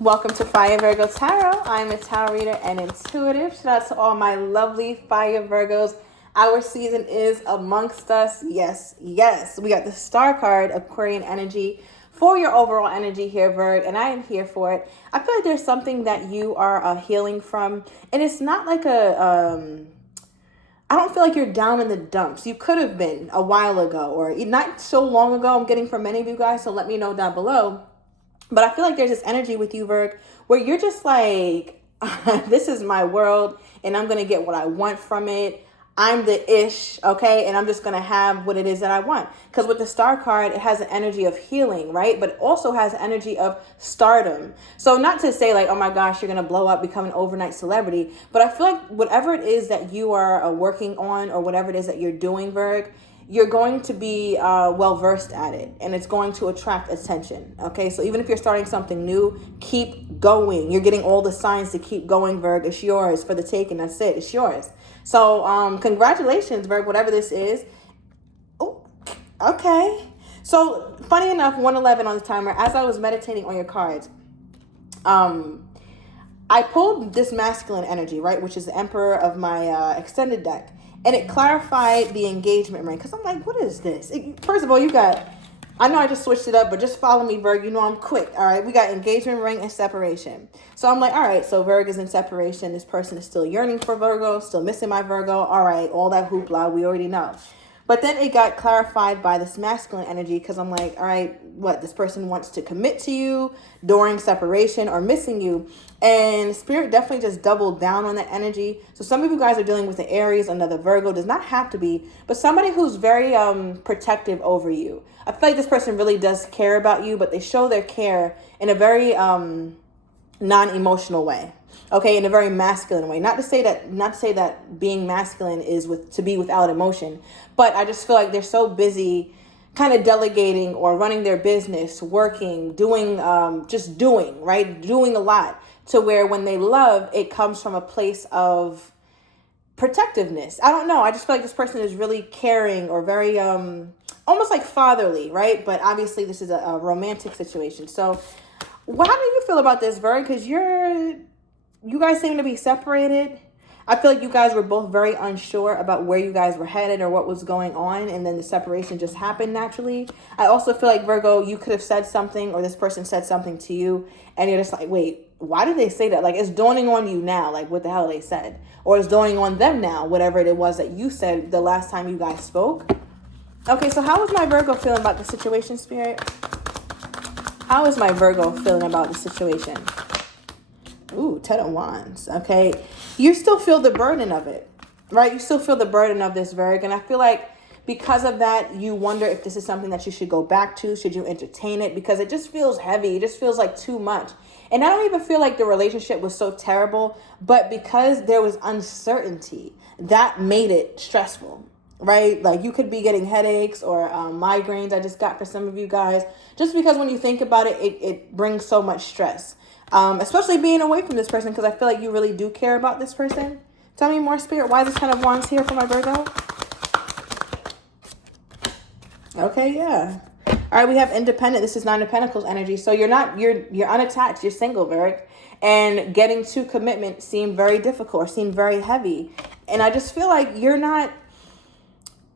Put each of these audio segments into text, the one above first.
Welcome to Fire Virgo Tarot. I'm a tarot reader and intuitive. Shout out to all my lovely Fire Virgos. Our season is amongst us. Yes, yes. We got the Star card, Aquarian energy, for your overall energy here, Virg, and I am here for it. I feel like there's something that you are healing from, and it's not like I don't feel like you're down in the dumps. You could have been a while ago, or not so long ago. I'm getting from many of you guys, so let me know down below. But I feel like there's this energy with you, Virg, where you're just like, this is my world, and I'm going to get what I want from it. I'm the ish, okay? And I'm just going to have what it is that I want. Because with the Star card, it has an energy of healing, right? But it also has energy of stardom. So not to say like, oh my gosh, you're going to blow up, become an overnight celebrity. But I feel like whatever it is that you are working on, or whatever it is that you're doing, Virg, you're going to be well-versed at it, and it's going to attract attention, okay? So even if you're starting something new, keep going. You're getting all the signs to keep going, Virg. It's yours for the taking. That's it. It's yours. So congratulations, Virg, whatever this is. Oh, okay. So funny enough, 111 on the timer. As I was meditating on your cards, I pulled this masculine energy, right, which is the Emperor of my extended deck. And it clarified the engagement ring. Because I'm like, what is this? First of all, you got, I know I just switched it up, but just follow me, Virg. You know I'm quick. All right. We got engagement ring and separation. So I'm like, all right. So Virg is in separation. This person is still yearning for Virgo, still missing my Virgo. All right. All that hoopla, we already know. But then it got clarified by this masculine energy, because I'm like, all right, what? This person wants to commit to you during separation or missing you. And Spirit definitely just doubled down on that energy. So some of you guys are dealing with the Aries, another Virgo. Does not have to be, but somebody who's very protective over you. I feel like this person really does care about you, but they show their care in a very non-emotional way. Okay, in a very masculine way. Not to say that being masculine is to be without emotion, but I just feel like they're so busy kind of delegating or running their business, working, doing, right? Doing a lot, to where when they love, it comes from a place of protectiveness. I don't know. I just feel like this person is really caring, or very almost like fatherly, right? But obviously this is a romantic situation. So how do you feel about this, Virg? Because you guys seem to be separated. I feel like you guys were both very unsure about where you guys were headed or what was going on, and then the separation just happened naturally. I also feel like, Virgo, you could have said something, or this person said something to you, and you're just like, wait, why did they say that? Like, it's dawning on you now, like, what the hell they said. Or it's dawning on them now, whatever it was that you said the last time you guys spoke. Okay, so how is my Virgo feeling about the situation, Spirit? How is my Virgo feeling about the situation? Ooh, Ten of Wands. Okay. You still feel the burden of it, right? You still feel the burden of this, Virg. And I feel like because of that, you wonder if this is something that you should go back to. Should you entertain it? Because it just feels heavy. It just feels like too much. And I don't even feel like the relationship was so terrible, but because there was uncertainty, that made it stressful, right? Like you could be getting headaches or migraines. I just got for some of you guys, just because when you think about it, it brings so much stress. Especially being away from this person, because I feel like you really do care about this person. Tell me more, Spirit. Why is this Ten of Wands here for my Virgo? Okay, yeah. All right, we have independent. This is Nine of Pentacles energy. So you're unattached. You're single, Virg. And getting to commitment seemed very difficult, or seemed very heavy. And I just feel like you're not...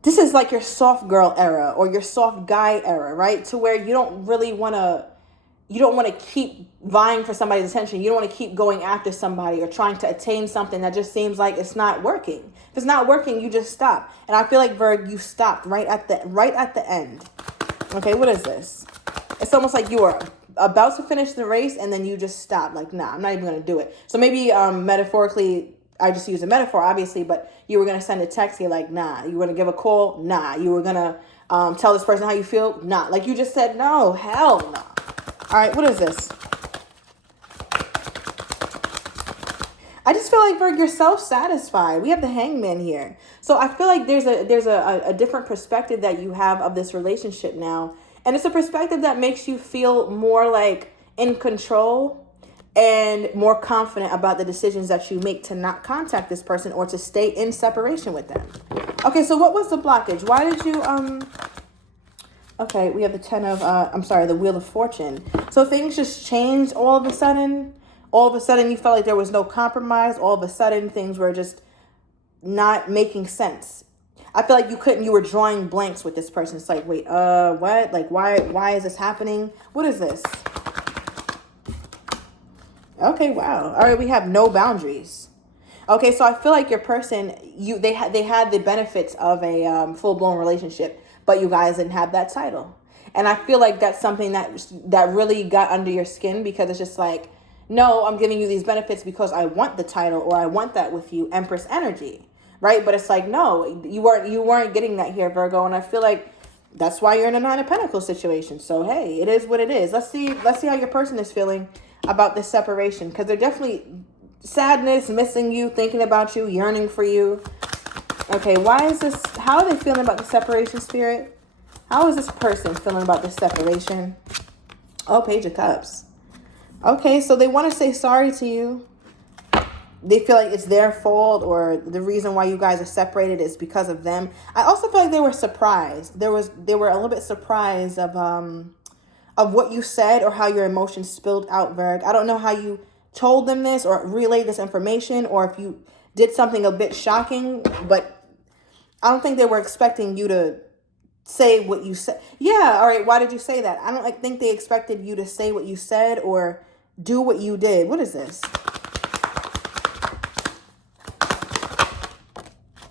This is like your soft girl era, or your soft guy era, right? To where you don't really want to... You don't want to keep vying for somebody's attention. You don't want to keep going after somebody or trying to attain something that just seems like it's not working. If it's not working, you just stop. And I feel like, Virg, you stopped right at the end. Okay, what is this? It's almost like you were about to finish the race and then you just stopped. Like, nah, I'm not even going to do it. So maybe metaphorically, I just use a metaphor, obviously, but you were going to send a text. You're like, nah. You were going to give a call? Nah. You were going to tell this person how you feel? Nah. Like you just said, no, hell no. All right, what is this? I just feel like, Virg, you're self-satisfied. We have the Hangman here. So I feel like there's a different perspective that you have of this relationship now. And it's a perspective that makes you feel more like in control and more confident about the decisions that you make to not contact this person or to stay in separation with them. Okay, so what was the blockage? Why did you Okay, we have the the Wheel of Fortune. So things just changed all of a sudden. All of a sudden, you felt like there was no compromise. All of a sudden, things were just not making sense. I feel like you were drawing blanks with this person. It's like, wait, what? Like, why is this happening? What is this? Okay, wow. All right, we have no boundaries. Okay, so I feel like your person, they had the benefits of a full blown relationship, but you guys didn't have that title, and I feel like that's something that really got under your skin because it's just like, no, I'm giving you these benefits because I want the title or I want that with you, Empress energy, right? But it's like, no, you weren't getting that here, Virgo, and I feel like that's why you're in a Nine of Pentacles situation. So hey, it is what it is. Let's see how your person is feeling about this separation, because they're definitely sadness, missing you, thinking about you, yearning for you. Okay, how are they feeling about the separation, Spirit? How is this person feeling about this separation? Oh, Page of Cups. Okay, so they want to say sorry to you. They feel like it's their fault, or the reason why you guys are separated is because of them. I also feel like they were surprised. They were a little bit surprised of what you said or how your emotions spilled out, Virg. I don't know how you told them this or relayed this information, or if you did something a bit shocking, but I don't think they were expecting you to say what you said. Yeah, all right, why did you say that? I don't think they expected you to say what you said or do what you did. What is this?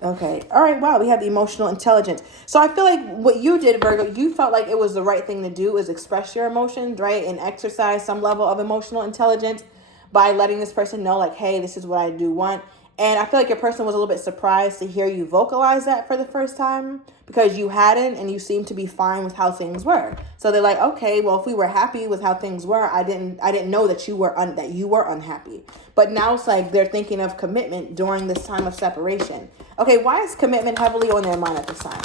Okay. All right. Wow. We have the emotional intelligence. So I feel like what you did, Virgo, you felt like it was the right thing to do is express your emotions, right? And exercise some level of emotional intelligence by letting this person know, like, hey, this is what I do want. And I feel like your person was a little bit surprised to hear you vocalize that for the first time because you hadn't, and you seemed to be fine with how things were. So they're like, okay, well, if we were happy with how things were, I didn't know that you were unhappy. But now it's like they're thinking of commitment during this time of separation. Okay, why is commitment heavily on their mind at this time?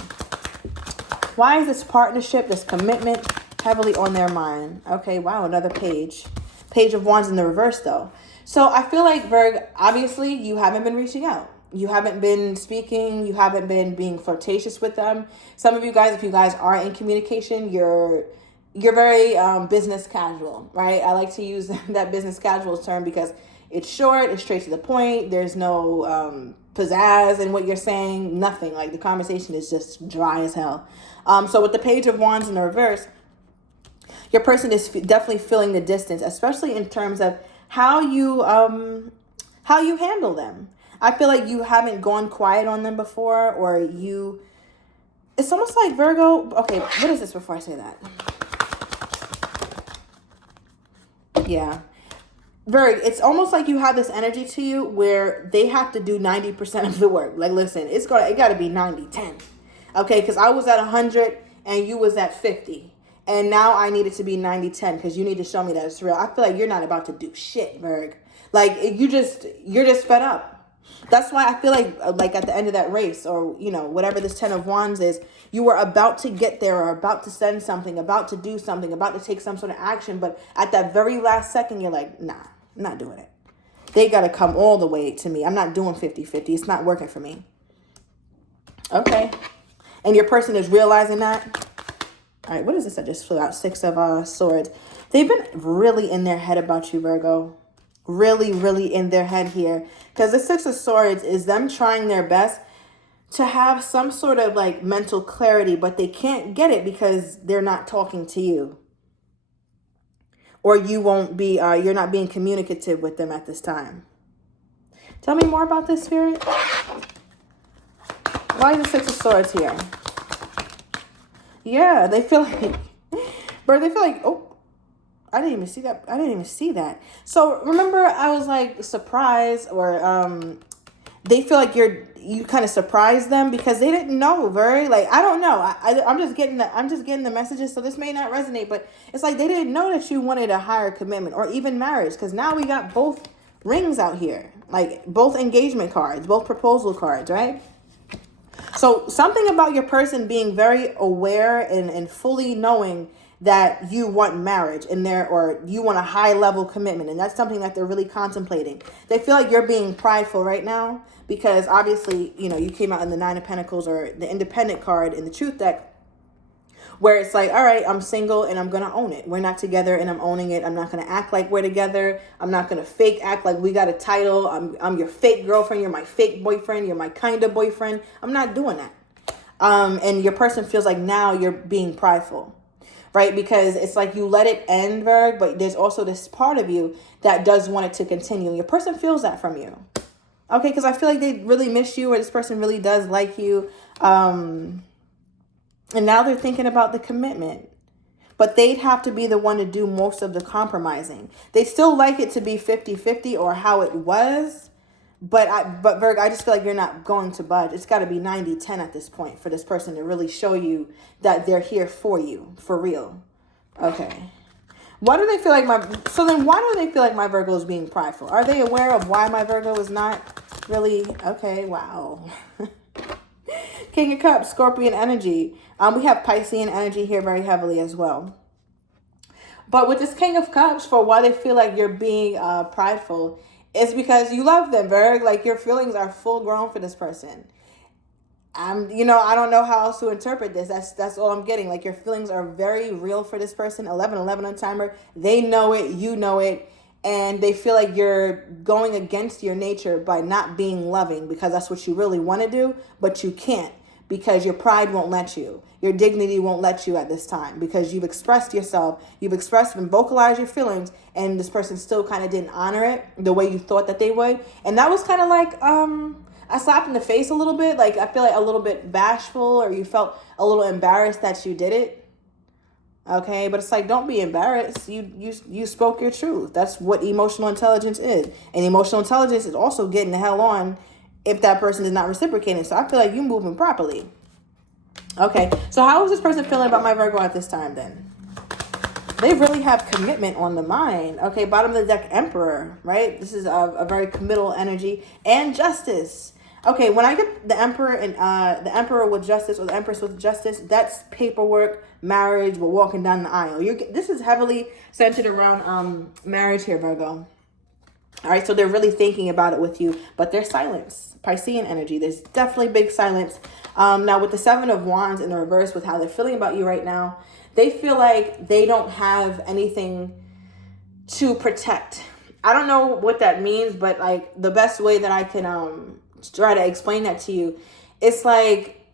Why is this partnership, this commitment heavily on their mind? Okay, wow, another page. Page of Wands in the reverse, though. So I feel like, Virg, obviously you haven't been reaching out. You haven't been speaking. You haven't been being flirtatious with them. Some of you guys, if you guys are in communication, you're very business casual, right? I like to use that business casual term because it's short, it's straight to the point. There's no pizzazz in what you're saying, nothing. Like the conversation is just dry as hell. So with the Page of Wands in the reverse, your person is definitely feeling the distance, especially in terms of how you handle them. I feel like you haven't gone quiet on them before, or it's almost like, Virgo. Okay, what is this before I say that? Yeah. Virg, it's almost like you have this energy to you where they have to do 90% of the work. Like, listen, it got to be 90-10. Okay, because I was at 100 and you was at 50. And now I need it to be 90-10 because you need to show me that it's real. I feel like you're not about to do shit, Virg. Like, you're just fed up. That's why I feel like at the end of that race, or, whatever this 10 of Wands is, you were about to get there or about to send something, about to do something, about to take some sort of action. But at that very last second, you're like, nah, I'm not doing it. They got to come all the way to me. I'm not doing 50-50. It's not working for me. Okay. And your person is realizing that. All right, what is this? I just flew out 6 of Swords. They've been really in their head about you, Virgo. Really, really in their head here. Because the 6 of Swords is them trying their best to have some sort of like mental clarity, but they can't get it because they're not talking to you. Or you won't be, you're not being communicative with them at this time. Tell me more about this, Spirit. Why is the 6 of Swords here? Yeah, they feel like, oh, I didn't even see that. So remember, I was like surprised, or they feel like you kind of surprised them because they didn't know. I don't know. I'm just getting the messages. So this may not resonate, but it's like they didn't know that you wanted a higher commitment or even marriage, because now we got both rings out here, like both engagement cards, both proposal cards, right? So something about your person being very aware and fully knowing that you want marriage or you want a high level commitment. And that's something that they're really contemplating. They feel like you're being prideful right now because obviously, you came out in the 9 of Pentacles or the Independent card in the Truth deck, where it's like, all right, I'm single and I'm going to own it. We're not together and I'm owning it. I'm not going to act like we're together. I'm not going to fake act like we got a title. I'm your fake girlfriend. You're my fake boyfriend. You're my kind of boyfriend. I'm not doing that. And your person feels like now you're being prideful, right? Because it's like you let it end, Virg, but there's also this part of you that does want it to continue. And your person feels that from you. Okay, because I feel like they really miss you, or this person really does like you. And now they're thinking about the commitment. But they'd have to be the one to do most of the compromising. They still like it to be 50-50 or how it was. But Virg, I just feel like you're not going to budge. It's got to be 90-10 at this point for this person to really show you that they're here for you, for real. Okay. Why do they feel like why do they feel like my Virgo is being prideful? Are they aware of why my Virgo is not really? Okay, wow. King of Cups, Scorpion energy. We have Piscean energy here very heavily as well. But with this King of Cups, for why they feel like you're being prideful, it's because you love them, Virg. Like your feelings are full grown for this person. I don't know how else to interpret this. That's all I'm getting. Like your feelings are very real for this person. 11-11 on timer. They know it. You know it. And they feel like you're going against your nature by not being loving because that's what you really want to do, but you can't because your pride won't let you. Your dignity won't let you at this time because you've expressed yourself. You've expressed and vocalized your feelings, and this person still kind of didn't honor it the way you thought that they would. And that was kind of like, I slapped in the face a little bit. Like, I feel like a little bit bashful, or you felt a little embarrassed that you did it. Okay, but it's like, don't be embarrassed. You spoke your truth. That's what emotional intelligence is. And emotional intelligence is also getting the hell on if that person is not reciprocating. So I feel like you're moving properly. Okay, so how is this person feeling about my Virgo at this time then? They really have commitment on the mind. Okay, bottom of the deck, Emperor, right? This is a very committal energy. And Justice. Okay, when I get the Emperor and the Emperor with Justice, or the Empress with Justice, that's paperwork, marriage, we're walking down the aisle. This is heavily centered around marriage here, Virgo. All right, so they're really thinking about it with you, but there's silence. Piscean energy, there's definitely big silence. Now with the Seven of Wands in the reverse, with how they're feeling about you right now, they feel like they don't have anything to protect. I don't know what that means, but like the best way that I can try to explain that to you, it's like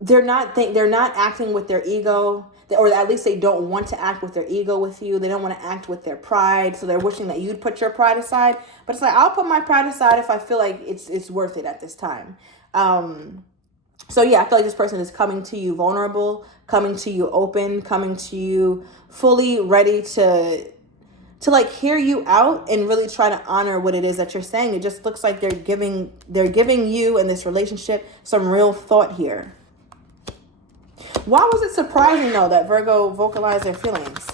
they're not acting with their ego, or at least they don't want to act with their ego with you. They don't want to act with their pride, so they're wishing that you'd put your pride aside. But it's like, I'll put my pride aside if I feel like it's worth it at this time. So yeah, I feel like this person is coming to you vulnerable, coming to you open, coming to you fully ready to like hear you out and really try to honor what it is that you're saying. It just looks like they're giving you in this relationship some real thought here. Why was it surprising though that Virgo vocalized their feelings?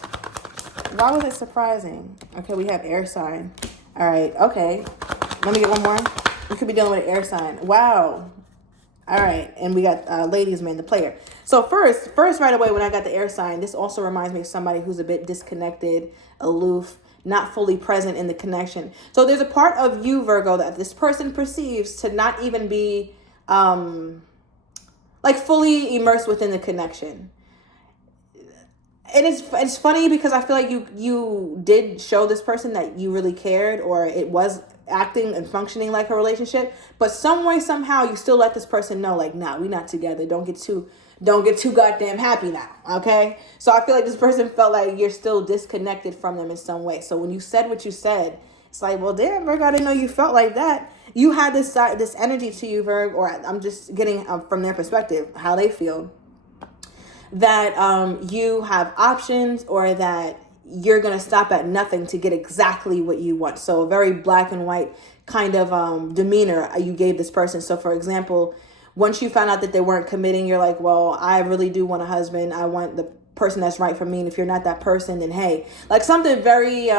Why was it surprising? Okay, we have air sign. All right, okay. Let me get one more. We could be dealing with an air sign. Wow. All right, and we got ladies man, the player. So first right away when I got the air sign, this also reminds me of somebody who's a bit disconnected, aloof, not fully present in the connection. So there's a part of you, Virgo, that this person perceives to not even be like fully immersed within the connection. And it's funny because I feel like you did show this person that you really cared, or it was acting and functioning like a relationship, but some way, somehow you still let this person know, like, nah, we not together. Don't get too goddamn happy now. Okay. So I feel like this person felt like you're still disconnected from them in some way. So when you said what you said, it's like, well, damn, Virgo, I didn't know you felt like that. You had this energy to you, Virgo, or I'm just getting from their perspective, how they feel, that you have options, or that you're going to stop at nothing to get exactly what you want. So a very black and white kind of demeanor you gave this person. So for example, once you found out that they weren't committing, you're like, well, I really do want a husband. I want the person that's right for me. And if you're not that person, then hey, like something very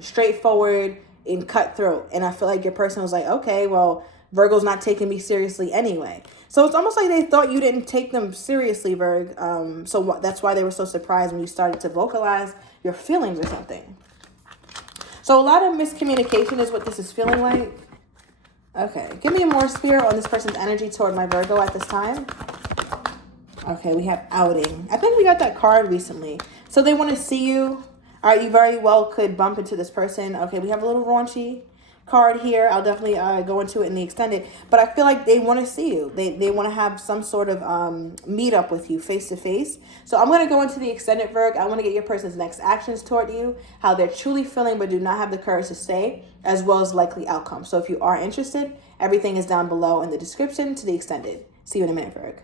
straightforward and cutthroat. And I feel like your person was like, okay, well, Virgo's not taking me seriously anyway. So it's almost like they thought you didn't take them seriously, Virg. So that's why they were so surprised when you started to vocalize your feelings or something. So a lot of miscommunication is what this is feeling like. Okay, give me more spirit on this person's energy toward my Virgo at this time. Okay, we have outing. I think we got that card recently. So they want to see you. All right, you very well could bump into this person. Okay, we have a little raunchy card here. I'll definitely go into it in the extended. But I feel like they want to see you. They want to have some sort of meet up with you face to face. So I'm going to go into the extended, Virg. I want to get your person's next actions toward you, how they're truly feeling but do not have the courage to say, as well as likely outcomes. So if you are interested, everything is down below in the description to the extended. See you in a minute, Virg.